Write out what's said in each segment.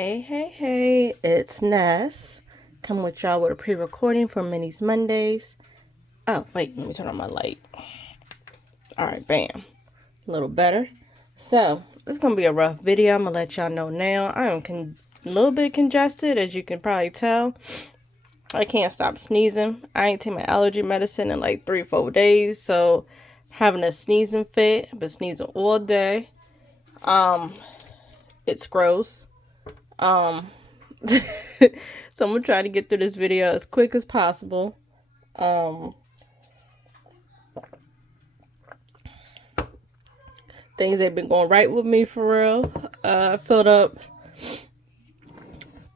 Hey, it's Ness. Come with y'all with a pre-recording for Minnie's Mondays. Oh, wait, let me turn on my light. Alright, bam. A little better. So, it's going to be a rough video. I'm going to let y'all know now. I am a little bit congested, as you can probably tell. I can't stop sneezing. I ain't taken my allergy medicine in like 3-4 days, so having a sneezing fit. I've been sneezing all day. It's gross. So I'm gonna try to get through this video as quick as possible. Things have been going right with me for real. I filled up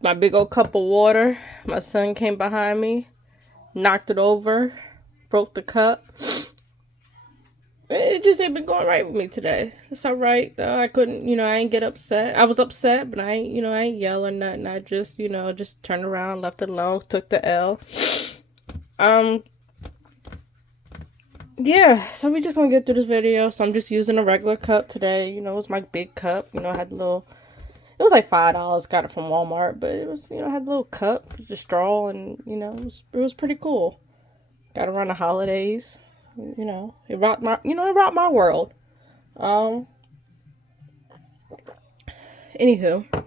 my big old cup of water. My son came behind me, knocked it over, broke the cup. It just ain't been going right with me today. It's alright though. I couldn't, I ain't get upset. I was upset, but I ain't yell or nothing. I just, just turned around, left it alone, took the L. Yeah, so we just gonna get through this video. So I'm just using a regular cup today. It was my big cup. I had it was like $5. Got it from Walmart, but it was, I had a little cup, the straw, and it was pretty cool. Got around the holidays. It rocked my world. Anywho, let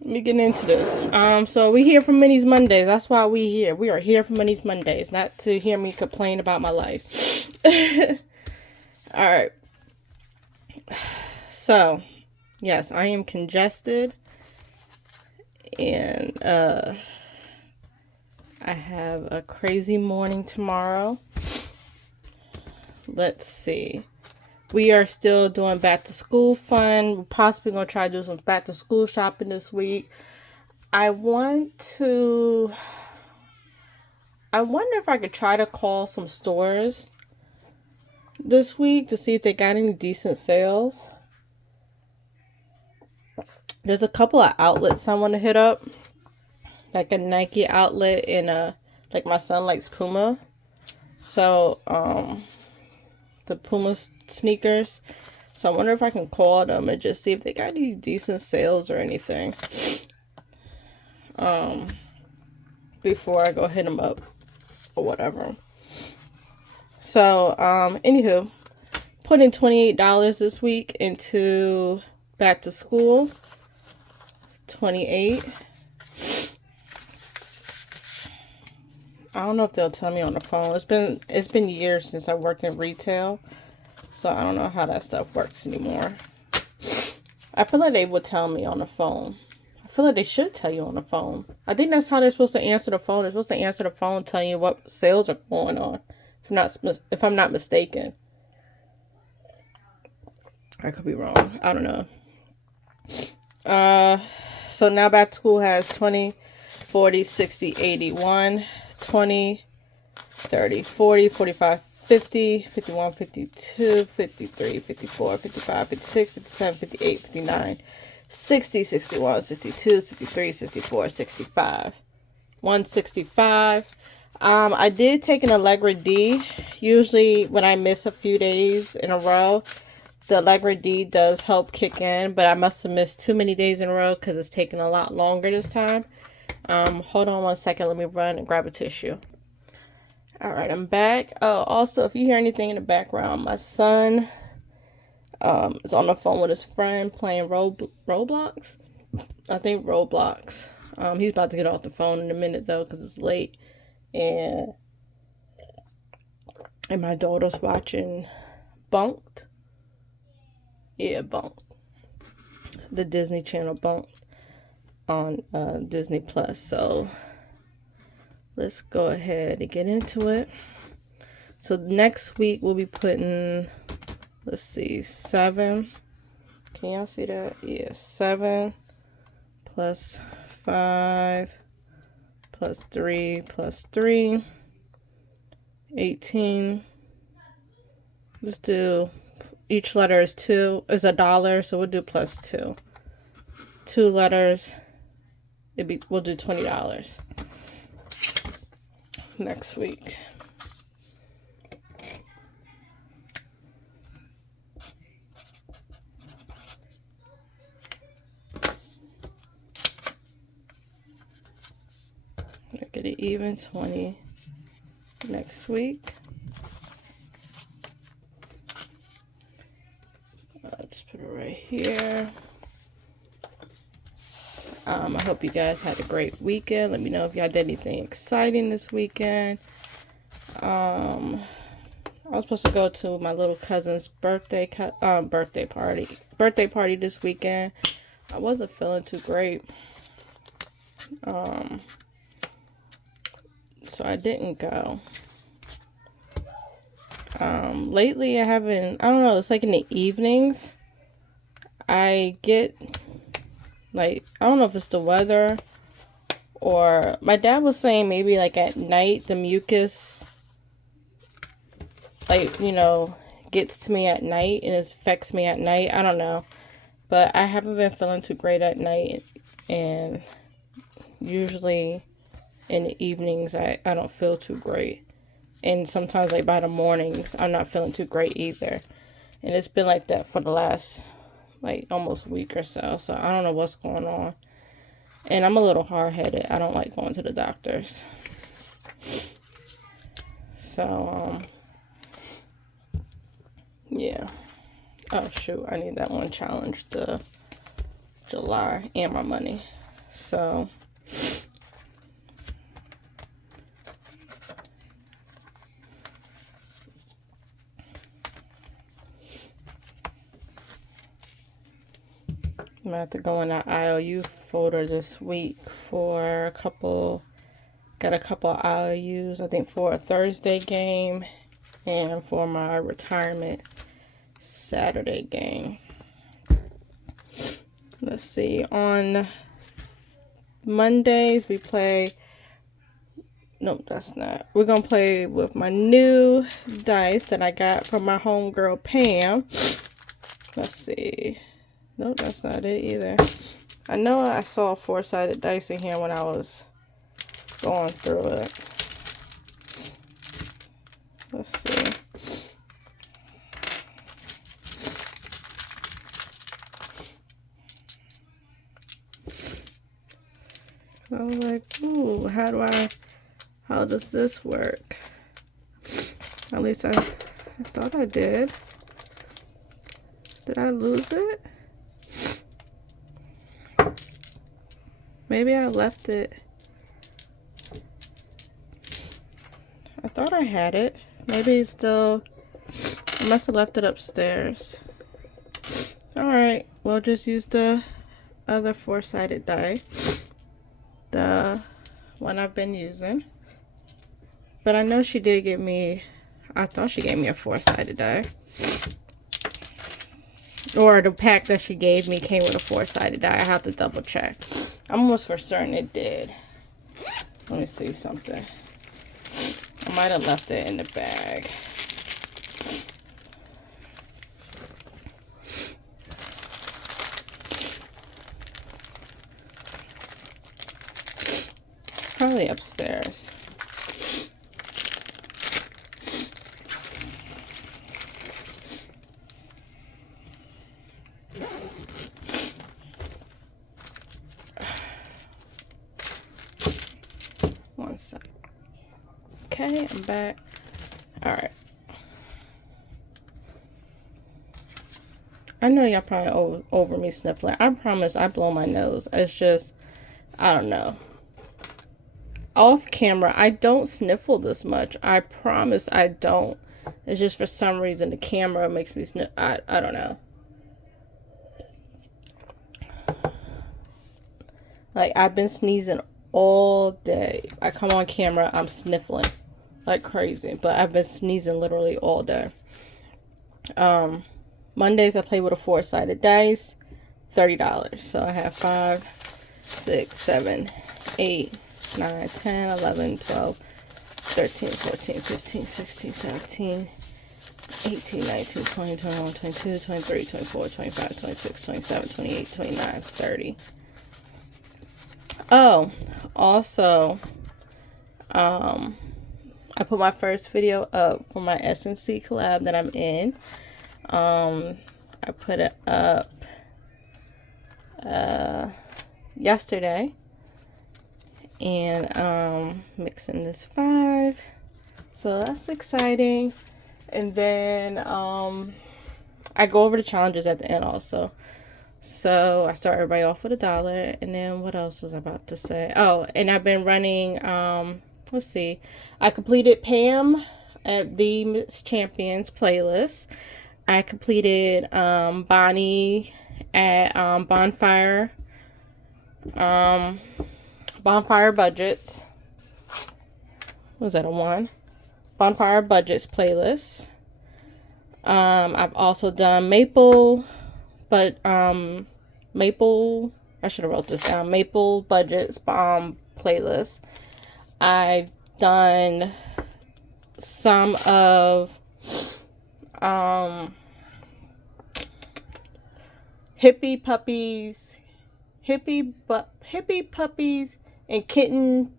me get into this. So we here for Minnie's Mondays. That's why we here. We are here for Minnie's Mondays, not to hear me complain about my life. All right. So, yes, I am congested, and I have a crazy morning tomorrow. Let's see. We are still doing back to school fun. We're possibly going to try to do some back to school shopping this week. I wonder if I could try to call some stores this week to see if they got any decent sales. There's a couple of outlets I want to hit up. Like a Nike outlet and like my son likes Puma. So, the Puma sneakers. So I wonder if I can call them and just see if they got any decent sales or anything. Before I go hit them up or whatever. So, anywho, putting $28 this week into back to school. $28. I don't know if they'll tell me on the phone. It's been years since I worked in retail, so I don't know how that stuff works anymore. I feel like they would tell me on the phone. I feel like they should tell you on the phone. I think that's how they're supposed to answer the phone. They're supposed to answer the phone telling you what sales are going on. If I'm not mistaken. I could be wrong. I don't know. So now back to school has 20, 40, 60, 81, 20, 30, 40, 45, 50, 51, 52, 53, 54, 55, 56, 57, 58, 59, 60, 61, 62, 63, 64, 65. 165. I did take an Allegra D. Usually when I miss a few days in a row, the Allegra D does help kick in, but I must have missed too many days in a row because it's taking a lot longer this time. Hold on one second. Let me run and grab a tissue. All right, I'm back. Oh, also, if you hear anything in the background, my son is on the phone with his friend playing Roblox. I think Roblox. He's about to get off the phone in a minute, though, because it's late. And my daughter's watching Bunked. Yeah, Bunked. The Disney Channel Bunked on Disney Plus. So let's go ahead and get into it. So next week we'll be putting, let's see, 7. Can y'all see that? Yeah, 7 plus 5 plus 3 plus 3, 18. Let's do, each letter is $1, so we'll do plus 2. 2 letters, we'll do $20 next week. Get an even 20 next week. Just put it right here. I hope you guys had a great weekend. Let me know if y'all did anything exciting this weekend. I was supposed to go to my little cousin's birthday party this weekend. I wasn't feeling too great. So I didn't go. Lately I don't know, it's like in the evenings I get like, I don't know if it's the weather or my dad was saying maybe like at night the mucus, like, you know, gets to me at night and it affects me at night. I don't know, but I haven't been feeling too great at night, and usually in the evenings I don't feel too great, and sometimes like by the mornings I'm not feeling too great either, and it's been like that for the last like almost week or so. So I don't know what's going on, and I'm a little hard-headed. I don't like going to the doctors. So yeah. Oh shoot, I need that one challenge to July and my money. So I'm gonna have to go in that IOU folder this week for got a couple of IOUs, I think for a Thursday game and for my retirement Saturday game. Let's see, on Mondays we play, nope, that's not, we're gonna play with my new dice that I got from my homegirl Pam. Let's see. Nope, that's not it either. I know I saw 4-sided dice in here when I was going through it. Let's see. I was like, ooh, how does this work? At least I thought I did. Did I lose it? Maybe I left it. I thought I had it. Maybe it's still, I must have left it upstairs. Alright, we'll just use the other 4-sided die. The one I've been using. But I know she did give me, I thought she gave me a 4-sided die. Or the pack that she gave me came with a 4-sided die. I have to double check. I'm almost for certain it did. Let me see something. I might have left it in the bag. Probably upstairs. One sec. Okay, I'm back. All right. I know y'all probably over me sniffling. I promise I blow my nose. It's just, I don't know. Off camera, I don't sniffle this much. I promise I don't. It's just for some reason the camera makes me sniff. I don't know. Like, I've been sneezing all day. I come on camera, I'm sniffling like crazy. But I've been sneezing literally all day. Mondays I play with a 4-sided dice. $30. So I have 5, 6, 7, 8, 9, 10, 11, 12, 13, 14, 15, 16, 17, 18, 19, 20, 21, 22, 23, 24, 25, 26, 27, 28, 29, 30. Oh, also, I put my first video up for my S&C collab that I'm in. I put it up yesterday, and mixing this 5. So that's exciting. And then I go over the challenges at the end also. So I start everybody off with $1. And then what else was I about to say? Oh, and I've been running, let's see. I completed Pam at the Miss Champions playlist. I completed Bonnie at Bonfire Budgets. Was that a 1? Bonfire Budgets playlist. I've also done Maple, but Maple, I should have wrote this down. Maple Budgets playlist. I've done some of hippie puppies and kitten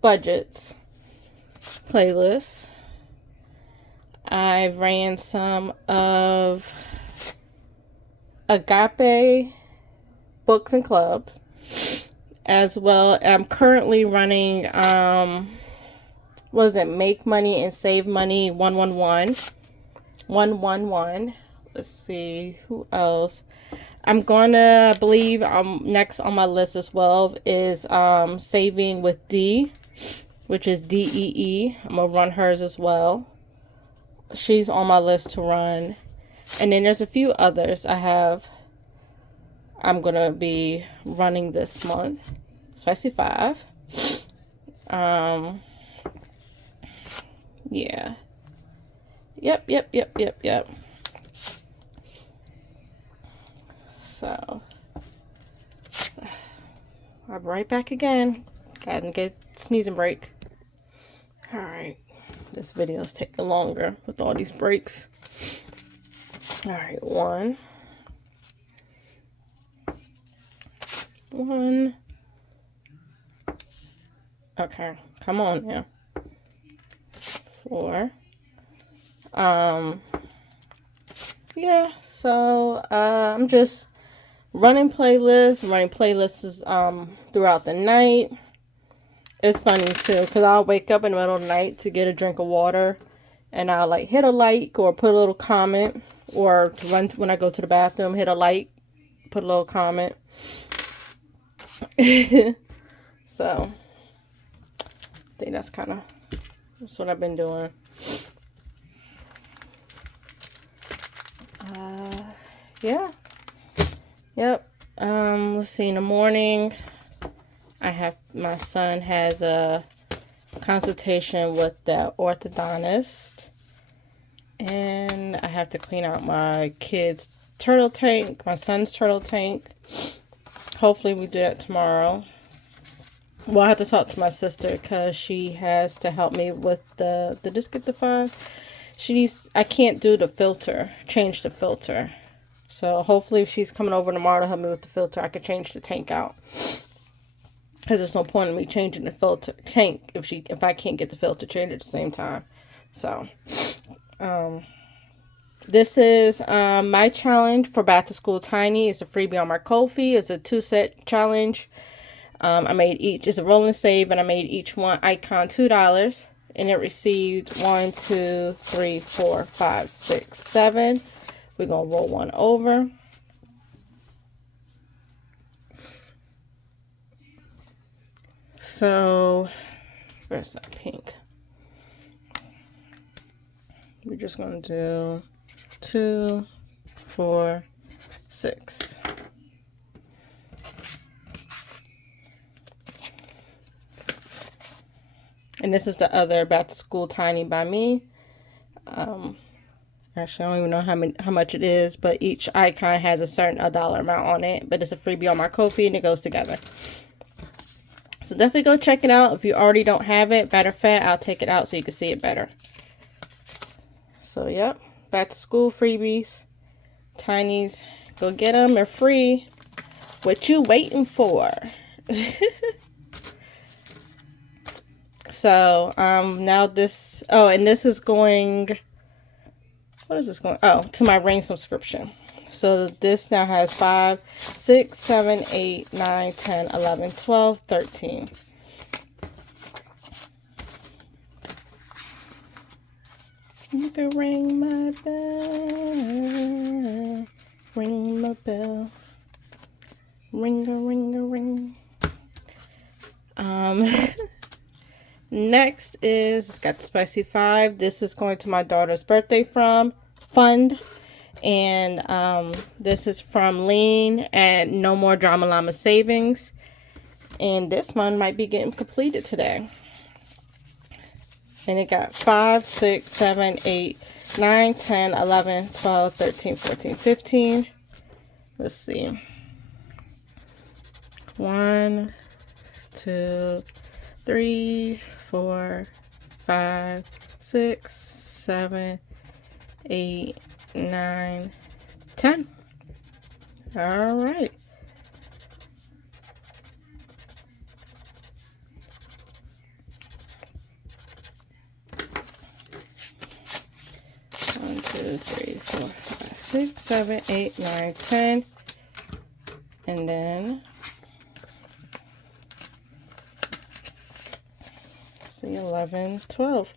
budgets playlist. I ran some of Agape Books and Club as well. I'm currently running Make Money and Save Money 111. Let's see who else. I'm gonna, I believe next on my list as well is Saving with D, which is DEE. I'm gonna run hers as well. She's on my list to run. And then there's a few others I'm gonna be running this month. Spicy 5. Yeah. Yep. So I'll be right back again. Gotta get sneezing break. Alright. This video is taking longer with all these breaks. Alright, 1. Okay, come on now. 4. Yeah, so I'm just running playlists throughout the night. It's funny too, because I'll wake up in the middle of the night to get a drink of water, and I'll like hit a like or put a little comment, or to run when I go to the bathroom, hit a like, put a little comment. So I think that's what I've been doing. Yeah. Yep. Let's see, in the morning my son has a consultation with the orthodontist, and I have to clean out my son's turtle tank. Hopefully we do that tomorrow. Well, I have to talk to my sister because she has to help me with did this get the 5? I can't do the filter, change the filter. So hopefully if she's coming over tomorrow to help me with the filter, I can change the tank out. Because there's no point in me changing the tank if I can't get the filter changed at the same time. So, this is my challenge for Back to School Tiny. It's a freebie on my Ko-fi. It's a 2-set challenge. I made it's a roll and save, and I made each one icon $2, and it received 1, 2, 3, 4, 5, 6, 7. We're gonna roll one over. So, where's that pink? We're just gonna do 2, 4, 6. And this is the other Back to School Tiny by me. Actually, I don't even know how much it is, but each icon has a dollar amount on it. But it's a freebie on my Ko-fi, and it goes together. So definitely go check it out. If you already don't have it, matter of fact, I'll take it out so you can see it better. So, yep. Back to school freebies. Tinies. Go get them. They're free. What you waiting for? So, now this... Oh, and this is going... What is this going? Oh, to my Ring subscription. So this now has 5, 6, 7, 8, 9, 10, 11, 12, 13. You can ring my bell. Ring my bell. Ring a ring a ring. Next is, it's got the spicy 5. This is going to my daughter's birthday fund. And this is from Lean and No More Drama Llama Savings. And this one might be getting completed today. And it got 5, 6, 7, 8, 9, 10, 11, 12, 13, 14, 15. Let's see. 1, 2, 3, 4, 5, 6, 7, 8, 9, 10. All right. One, 2, 3, 4, 5, 6, 7, 8, 9, 10. And then see 11, 12.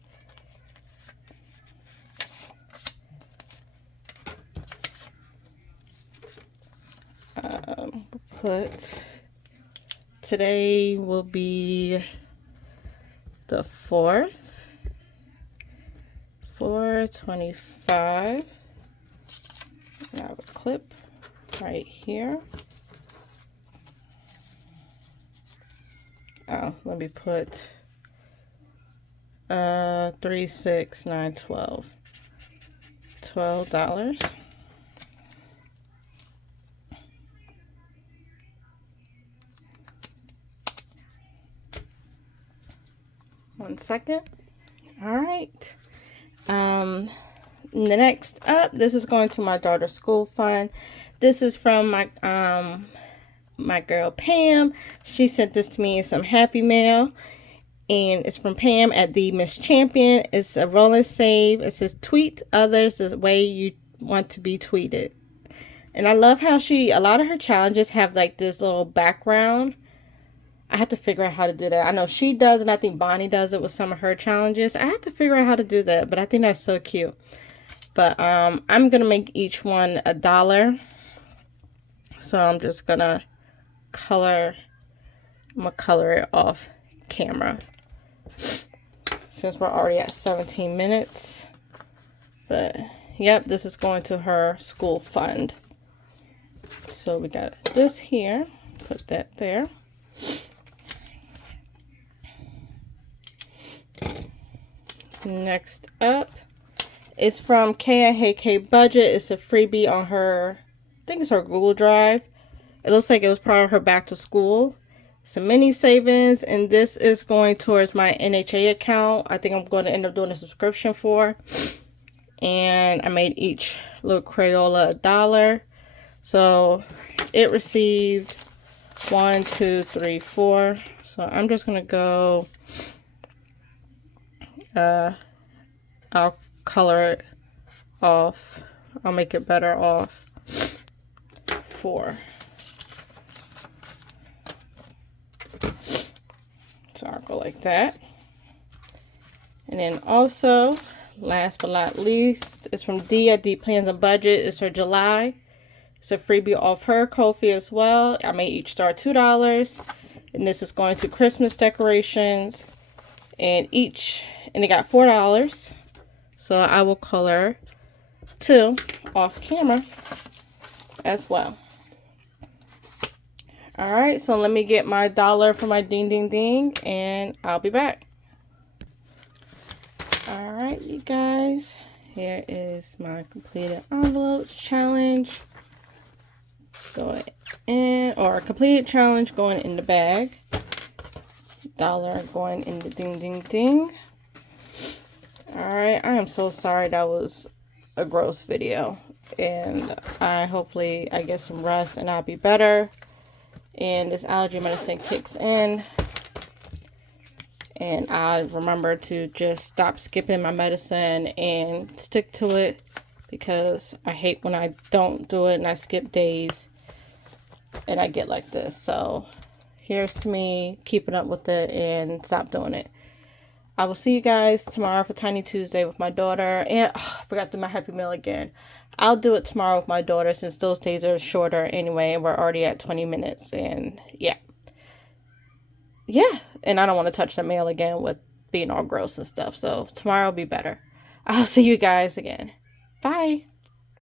Put today will be the 4th, 4/25. I have a clip right here. Oh, let me put 3, 6, 9, 12. $12. One second. All right. The next up, this is going to my daughter's school fund. This is from my girl Pam. She sent this to me in some Happy Mail, and it's from Pam at the Miss Champion. It's a roll and save. It says tweet others the way you want to be tweeted. And I love how a lot of her challenges have like this little background. I have to figure out how to do that. I know she does, and I think Bonnie does it with some of her challenges. I have to figure out how to do that, but I think that's so cute. But I'm going to make each one $1. So I'm just going to color it off camera. Since we're already at 17 minutes. But, yep, this is going to her school fund. So we got this here. Put that there. Next up is from Kay at Hey K Budget. It's a freebie on her, I think it's her Google Drive. It looks like it was part of her back to school. Some mini savings, and this is going towards my NHA account. I think I'm going to end up doing a subscription for. And I made each little Crayola $1. So it received 1, 2, 3, 4. So I'm just going to go. I'll color it off. I'll make it better off 4. So I'll go like that. And then also, last but not least, it's from D at D Plans and Budget. It's her July. It's a freebie off her Ko-fi as well. I made each star $2. And this is going to Christmas decorations. And it got $4. So I will color 2 off camera as well. Alright, so let me get my $1 for my ding ding ding, and I'll be back. Alright, you guys, here is my completed envelopes challenge. Going in, or completed challenge going in the bag. $1 going in the ding ding ding. Alright, I am so sorry that was a gross video. And hopefully I get some rest and I'll be better. And this allergy medicine kicks in. And I remember to just stop skipping my medicine and stick to it. because I hate when I don't do it and I skip days and I get like this. So here's to me keeping up with it and stop doing it. I will see you guys tomorrow for Tiny Tuesday with my daughter. And I forgot to do my Happy Meal again. I'll do it tomorrow with my daughter since those days are shorter anyway. And we're already at 20 minutes. And yeah. Yeah. And I don't want to touch the mail again with being all gross and stuff. So tomorrow will be better. I'll see you guys again. Bye.